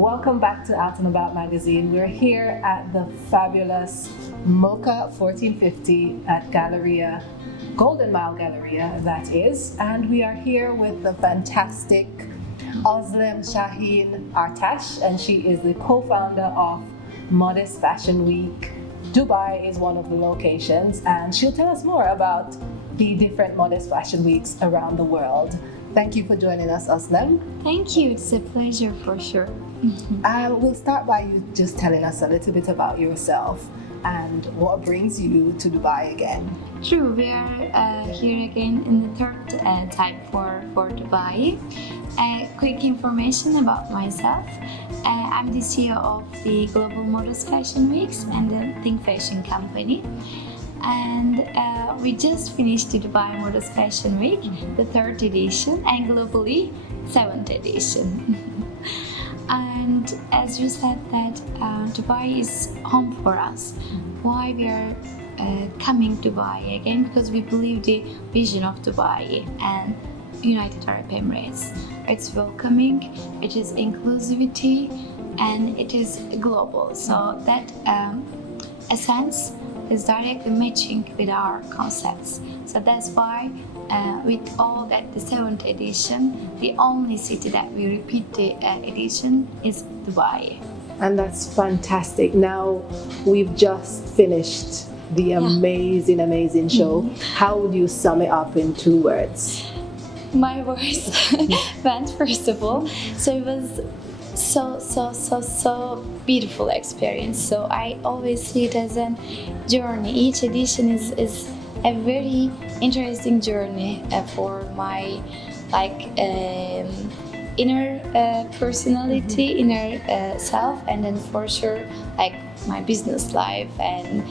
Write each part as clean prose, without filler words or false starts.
Welcome back to Out and About magazine. We're here at the fabulous Mocha 1450 at Galleria, Golden Mile Galleria, that is. And we are here with the fantastic Ozlem Artas, and she is the co-founder of Modest Fashion Week. Dubai is one of the locations, and she'll tell us more about the different Modest Fashion Weeks around the world. Thank you for joining us, Ozlem. Thank you. It's a pleasure for sure. We'll start by you just telling us a little bit about yourself and what brings you to Dubai again. True, we are here again in the third time for Dubai. Quick information about myself. I'm the CEO of the Global Modest Fashion Weeks and the Think Fashion company. And we just finished the Dubai Modest Fashion Week, the third edition, and globally, 7th edition. And as you said that Dubai is home for us. Why we are coming to Dubai again? Because we believe the vision of Dubai and United Arab Emirates. It's welcoming, it is inclusivity, and it is global. So that essence is directly matching with our concepts. So that's why with all that the 7th edition, the only city that we repeat the edition is Dubai. And that's fantastic. Now we've just finished the amazing show. How would you sum it up in 2 words? My words went first of all. So it was so beautiful experience. So I always see it as a journey. Each edition is a very interesting journey for my inner personality, inner self, and then for sure my business life, and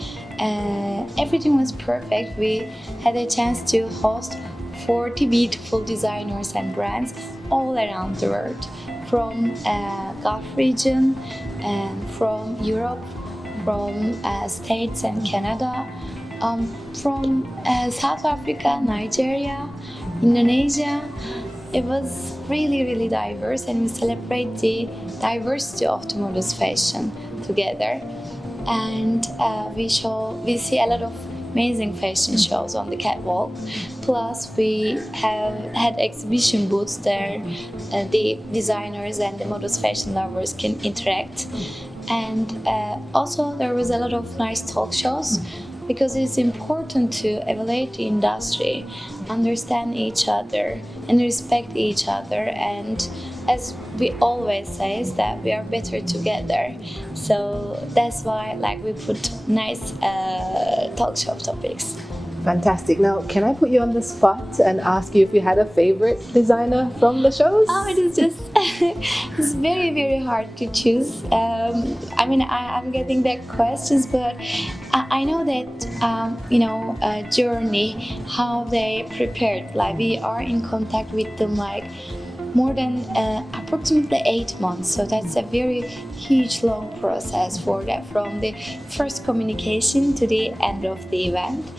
everything was perfect. We had a chance to host 40 beautiful designers and brands all around the world, from Gulf region and from Europe, from States and Canada, from South Africa, Nigeria, Indonesia. It was really diverse, and we celebrate the diversity of the modest fashion together. And we see a lot of amazing fashion shows on the catwalk. Plus, we have had exhibition booths there. The designers and the modest fashion lovers can interact. And also, there was a lot of nice talk shows, because it's important to evaluate the industry, understand each other, and respect each other. And as we always say, is that we are better together. So that's why we put nice talk show topics. Fantastic. Now, can I put you on the spot and ask you if you had a favorite designer from the shows? Oh, it is just it's very hard to choose. I'm getting that questions, but I know that journey, how they prepared. We are in contact with them more than approximately 8 months. So that's a very huge long process for that, from the first communication to the end of the event.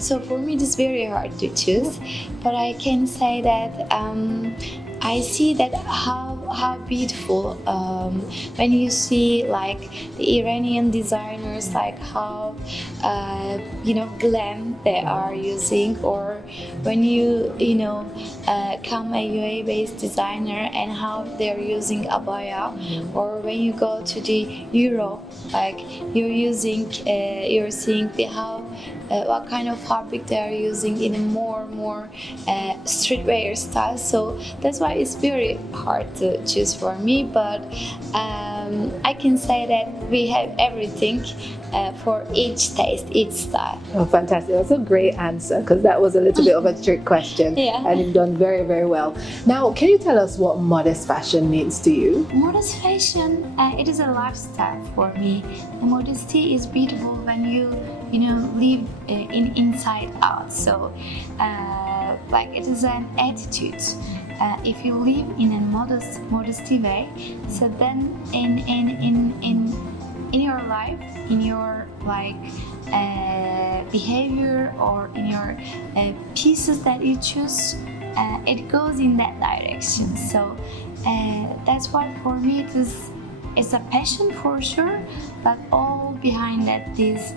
So for me, it is very hard to choose, but I can say that I see that how beautiful when you see the Iranian designers, how glam they are using, or when you come a UAE based designer and how they're using abaya, or when you go to the Europe, you're seeing what kind of fabric they are using in a more streetwear style. So that's why it's very hard to choose for me, but I can say that we have everything for each taste, each style. Oh, fantastic. That's a great answer, because that was a little bit of a trick question. Yeah. And you've done very well. Now, can you tell us what modest fashion means to you? Modest fashion, it is a lifestyle for me. The modesty is beautiful when you live inside out. So it is an attitude. If you live in a modesty way, so then in your life, in your behavior, or in your pieces that you choose, it goes in that direction. So That's why for me it's a passion for sure, but all behind that this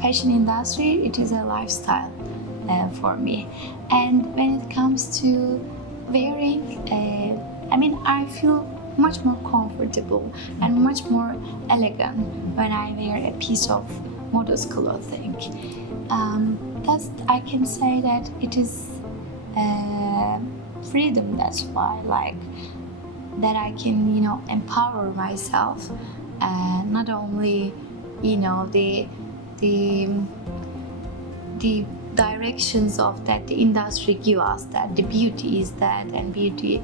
fashion industry, it is a lifestyle for me. And when it comes to wearing, I feel much more comfortable and much more elegant when I wear a piece of modest clothing. Thus, I can say that it is freedom. That's why, that I can, empower myself, not only, the directions of that the industry give us, that the beauty is that and beauty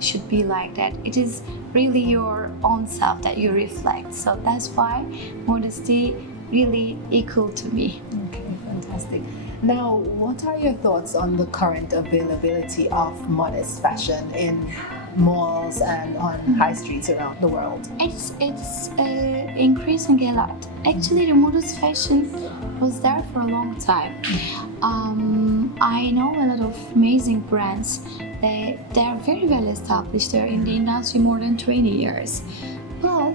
should be like that. It is really your own self that you reflect. So that's why modesty really equal to me. Okay, fantastic. Now, what are your thoughts on the current availability of modest fashion in malls and on high streets around the world? It's increasing a lot. Actually, the modest fashion was there for a long time. I know a lot of amazing brands. They are very well established. They're in the industry more than 20 years. But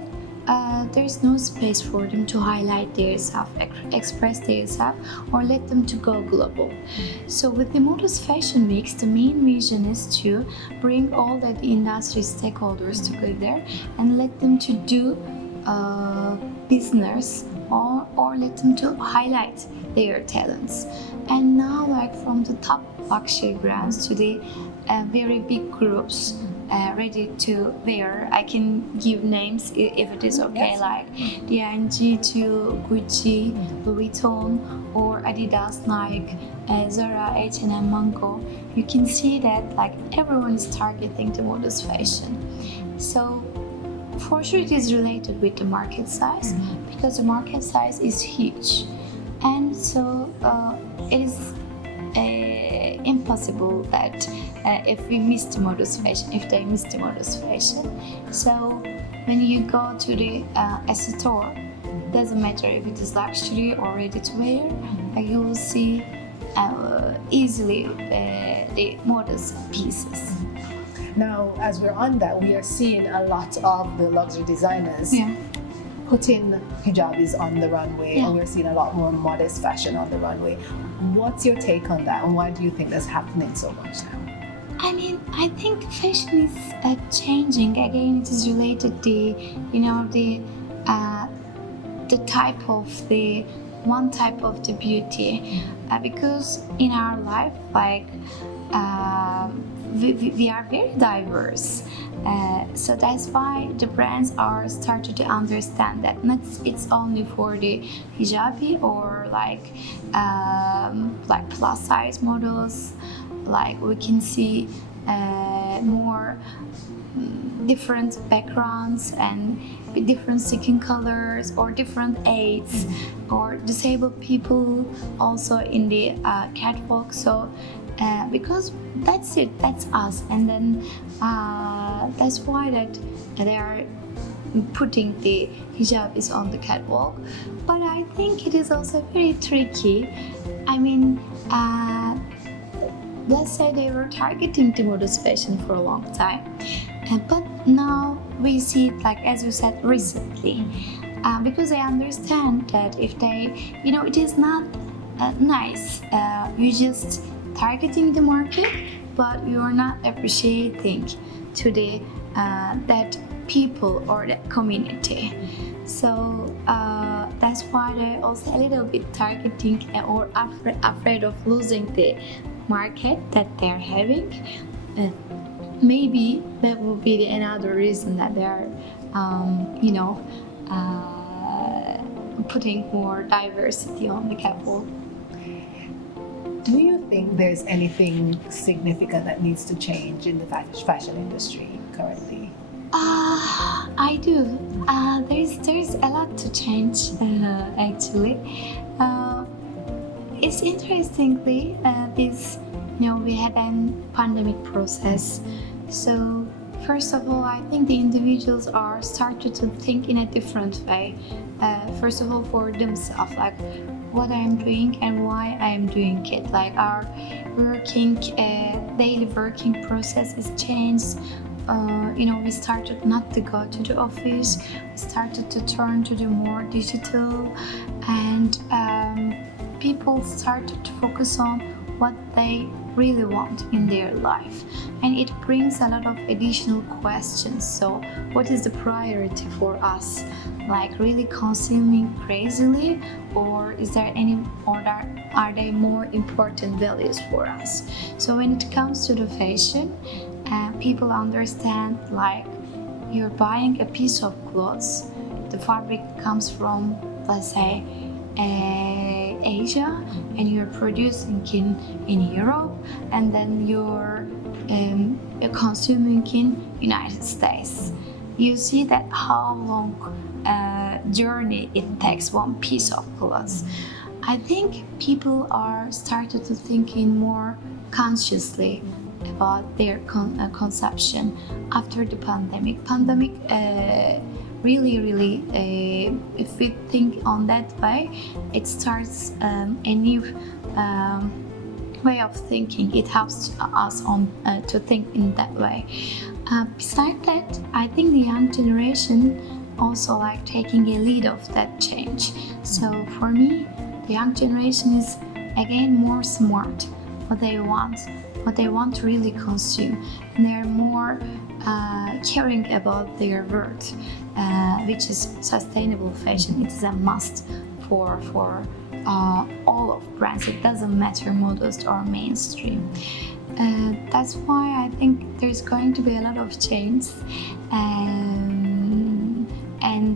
there's no space for them to highlight their self, express their self, or let them to go global. So with the modest fashion mix, the main vision is to bring all the industry stakeholders together and let them to do business or let them to highlight their talents. And now, from the top luxury brands to the very big groups ready to wear. I can give names if it is okay, Yes. like D&G to Gucci, Louis Vuitton, or Adidas, Nike, Zara, H&M, Mango. You can see that everyone is targeting the modest fashion. So for sure it is related with the market size, because the market size is huge, and so it is impossible that if they miss the modest fashion. So when you go to a store, doesn't matter if it is luxury or ready to wear, you will see easily the modest pieces. Now, as we're on that, we are seeing a lot of the luxury designers putting hijabis on the runway, and we're seeing a lot more modest fashion on the runway. What's your take on that, and why do you think that's happening so much now? I think fashion is changing. Again, it is related to the type of the one type of the beauty, because in our life, we are very diverse. So that's why the brands are started to understand that not it's only for the hijabi or plus size models. We can see more different backgrounds and different skin colors or different aids or disabled people also in the catwalk. So because that's us, and then that's why that they are putting the hijabis on the catwalk. But I think it is also very tricky. Let's say they were targeting the modest fashion for a long time, but now we see it, as you said, recently, because they understand that if they, it is not nice, you just targeting the market, but you are not appreciating to the that people or that community. So that's why they're also a little bit targeting or afraid of losing the market that they're having. Maybe that will be another reason that they're putting more diversity on the catwalk. Do you think there's anything significant that needs to change in the fashion industry currently? I do. There's a lot to change actually. It's interestingly we had a pandemic process. So first of all, I think the individuals are started to think in a different way. First of all, for themselves, what I'm doing and why I'm doing it. Our daily working process is changed. we started not to go to the office. We started to turn to the more digital, and people started to focus on what they really want in their life, and it brings a lot of additional questions. So what is the priority for us, like really consuming crazily, or is there any, or are they more important values for us? So when it comes to the fashion, people understand, like, you're buying a piece of clothes, the fabric comes from, let's say, Asia, and you're producing in Europe, and then you're consuming in United States. You see that how long journey it takes one piece of clothes. I think people are started to think in more consciously about their consumption after the pandemic. Really, if we think on that way, it starts a new way of thinking. It helps us to think in that way. Besides that, I think the young generation also like taking a lead of that change. So for me, the young generation is again more smart. What they want to really consume, and they're more caring about their worth, which is sustainable fashion. It is a must for all of brands. It doesn't matter modest or mainstream. That's why I think there's going to be a lot of change, and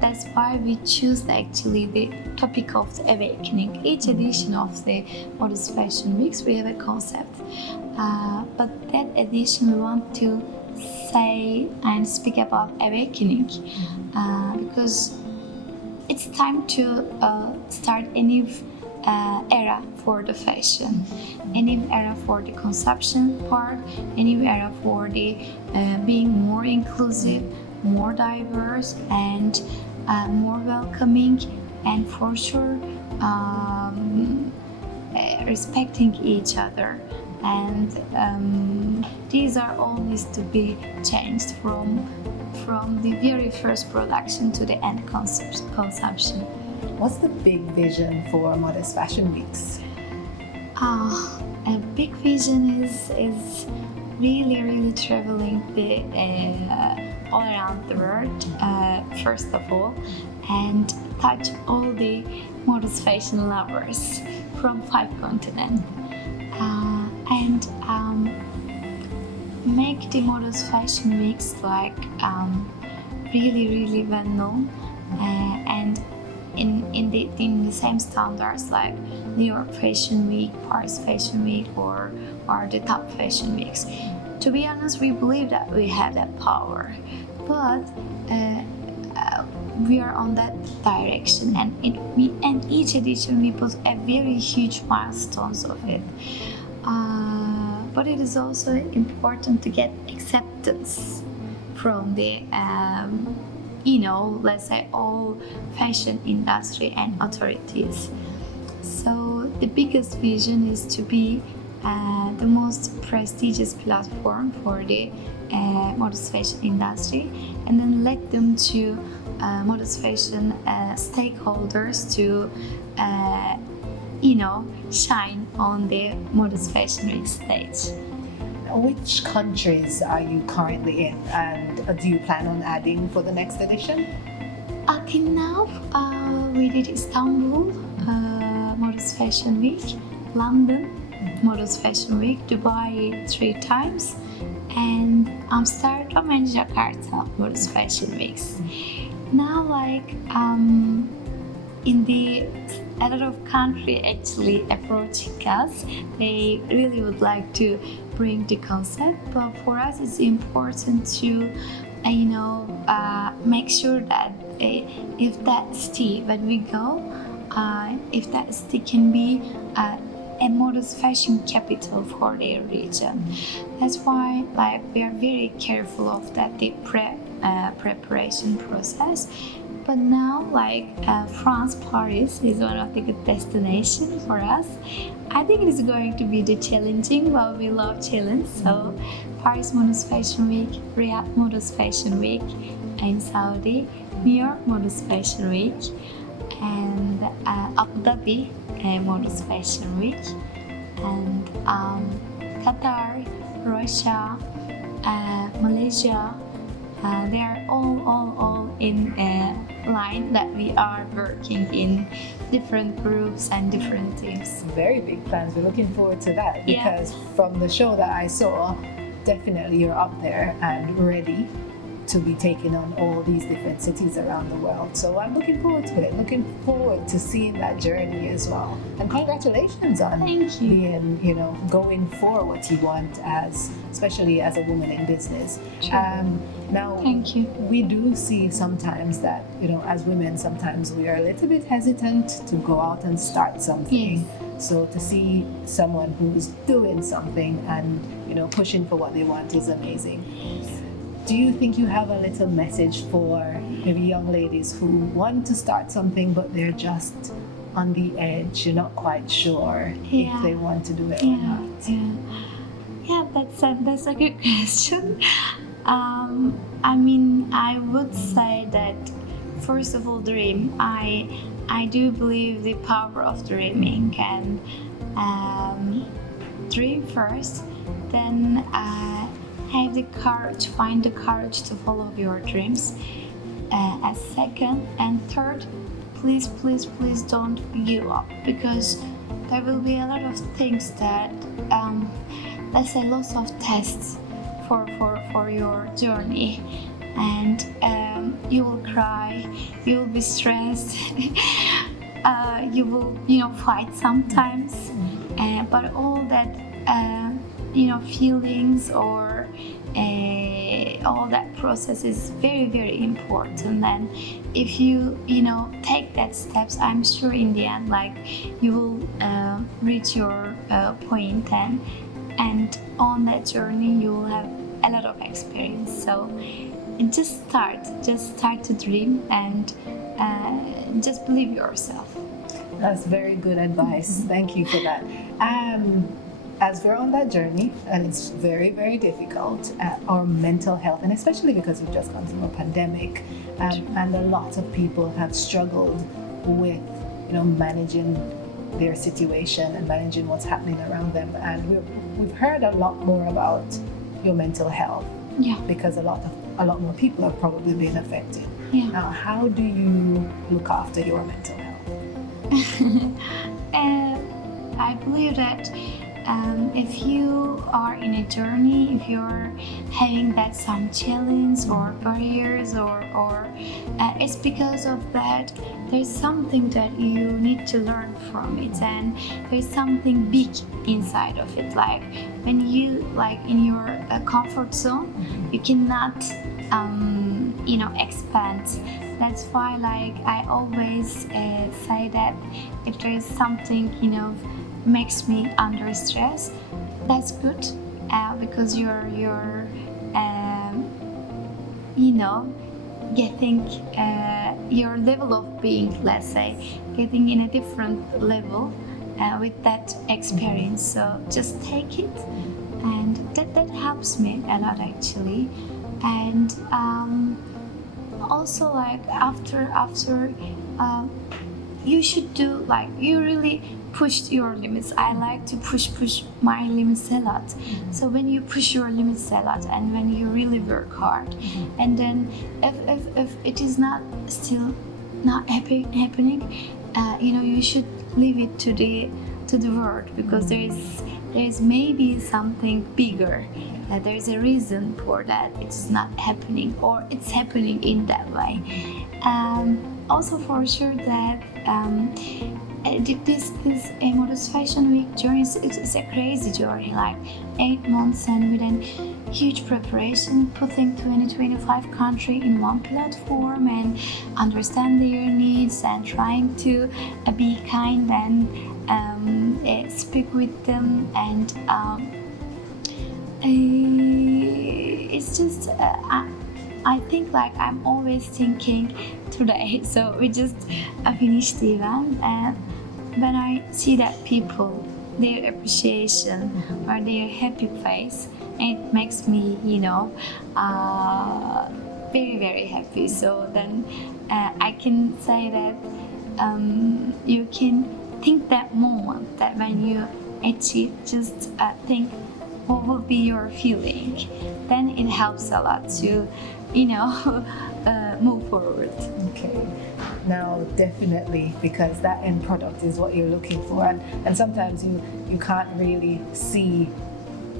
that's why we choose actually the topic of the awakening. Each edition of the Modest Fashion Weeks, we have a concept, but that edition we want to say and speak about awakening, because it's time to start a new era for the fashion, a new era for the consumption part, a new era for the being more inclusive, more diverse, and more welcoming, and for sure respecting each other. And these are all needs to be changed from the very first production to the end consumption. What's the big vision for Modest Fashion Weeks? A big vision is really traveling all around the world, first of all, and touch all the modest fashion lovers from 5 continents, and make the Modest Fashion Weeks like really well known, and in the same standards like New York Fashion Week, Paris Fashion Week, or the top fashion weeks. To be honest, we believe that we have that power, but we are on that direction, and each edition we put a very huge milestones of it. But it is also important to get acceptance from the let's say all fashion industry and authorities. So the biggest vision is to be the most prestigious platform for the modest fashion industry, and then let them to modest fashion stakeholders to shine on the Modest Fashion Week stage. Which countries are you currently in, and do you plan on adding for the next edition? Until now, we did Istanbul Modest Fashion Week, London Modest Fashion Week, Dubai 3 times, and Amsterdam and Jakarta Modest Fashion Weeks. Now, a lot of countries actually approaching us. They really would like to bring the concept, but for us it's important to make sure that if that city when we go, if that city can be a modest fashion capital for their region. That's why like we are very careful of that the preparation process. But now like France, Paris is one of the good destinations for us. I think it is going to be the challenging, but we love challenge. So Paris Modest Fashion Week, Riyadh Modest Fashion Week in Saudi, New York Modest Fashion Week, and Abu Dhabi Modest Fashion Week, and Qatar, Russia, Malaysia. They are all in a line that we are working in different groups and different teams. Very big plans. We're looking forward to that Yeah. because from the show that I saw, definitely you're up there and ready to be taking on all these different cities around the world. So I'm looking forward to it. Looking forward to seeing that journey as well. And congratulations on Thank you. being, going for what you want especially as a woman in business. Sure. Now, Thank you. we do see sometimes that, as women, sometimes we are a little bit hesitant to go out and start something. Yes. So to see someone who's doing something and, pushing for what they want is amazing. Do you think you have a little message for maybe young ladies who want to start something but they're just on the edge, you're not quite sure if they want to do it or not? Yeah, that's a good question. I would say that first of all, dream. I do believe the power of dreaming, and dream first, then have the courage, find the courage to follow your dreams. As second and third, please don't give up, because there will be a lot of things that let's say lots of tests for your journey, and you will cry, you will be stressed, you will fight sometimes, but all that feelings or all that process is very important. And if you take that steps, I'm sure in the end you will reach your point, and on that journey you will have a lot of experience. So just start to dream, and just believe yourself. That's very good advice. Thank you for that. As we're on that journey, and it's very difficult, our mental health, and especially because we've just come through a pandemic, and a lot of people have struggled with managing their situation and managing what's happening around them, and we've heard a lot more about your mental health, because a lot more people have probably been affected. Now, how do you look after your mental health? I believe that if you are in a journey, if you're having that some challenge or barriers, or it's because of that there's something that you need to learn from it, and there's something big inside of it. Like when you in your comfort zone, you cannot expand. That's why I always say that if there is something makes me under stress, that's good, because you're getting your level of being, let's say, getting in a different level with that experience. So just take it, and that helps me a lot actually. And also after you should do you really push your limits. I like to push my limits a lot. So when you push your limits a lot, and when you really work hard, and then if it is still not happening, you should leave it to the world, because there is maybe something bigger. There is a reason for that it's not happening, or it's happening in that way. Also for sure that this Modest Fashion Week journey is a crazy journey, 8 months, and within huge preparation, putting 2025 country in one platform and understand their needs and trying to be kind and speak with them and it's just I think like I'm always thinking today. So we just finished the event, and when I see that people, their appreciation or their happy face, it makes me, very very happy. So then I can say that you can think that moment that when you achieve, just think what will be your feeling. Then it helps a lot to move forward. Okay. Now, definitely, because that end product is what you're looking for, and sometimes you can't really see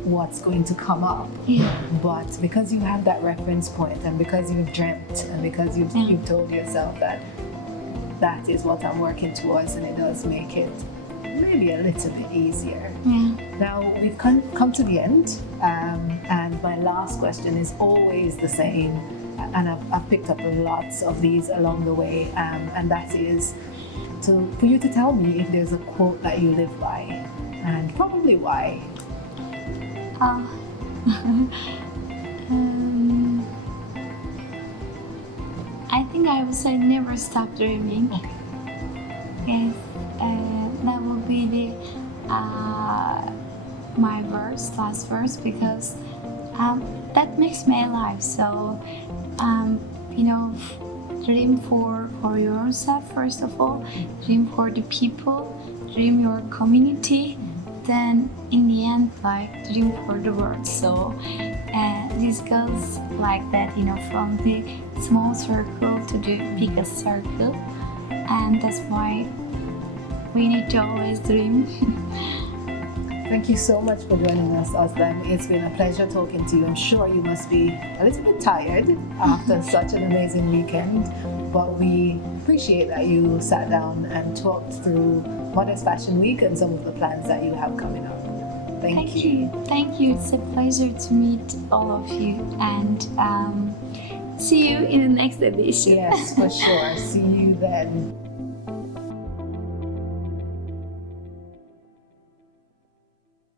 what's going to come up. Yeah. But because you have that reference point, and because you've dreamt, and because you've told yourself that that is what I'm working towards, and it does make it maybe a little bit easier. Yeah. Now, we've come to the end, and my last question is always the same, and I've picked up lots of these along the way, and that is for you to tell me if there's a quote that you live by, and probably why. I think I would say never stop dreaming. Yes, that will be the my last verse, because that makes me alive. So dream for yourself first of all, dream for the people, dream your community, then in the end dream for the world. So this goes like that, from the small circle to the biggest circle, and that's why we need to always dream. Thank you so much for joining us, Ozlem. It's been a pleasure talking to you. I'm sure you must be a little bit tired after such an amazing weekend, but we appreciate that you sat down and talked through Modest Fashion Week and some of the plans that you have coming up. Thank you. Thank you. It's a pleasure to meet all of you, and see you in the next edition. Yes, for sure. See you then.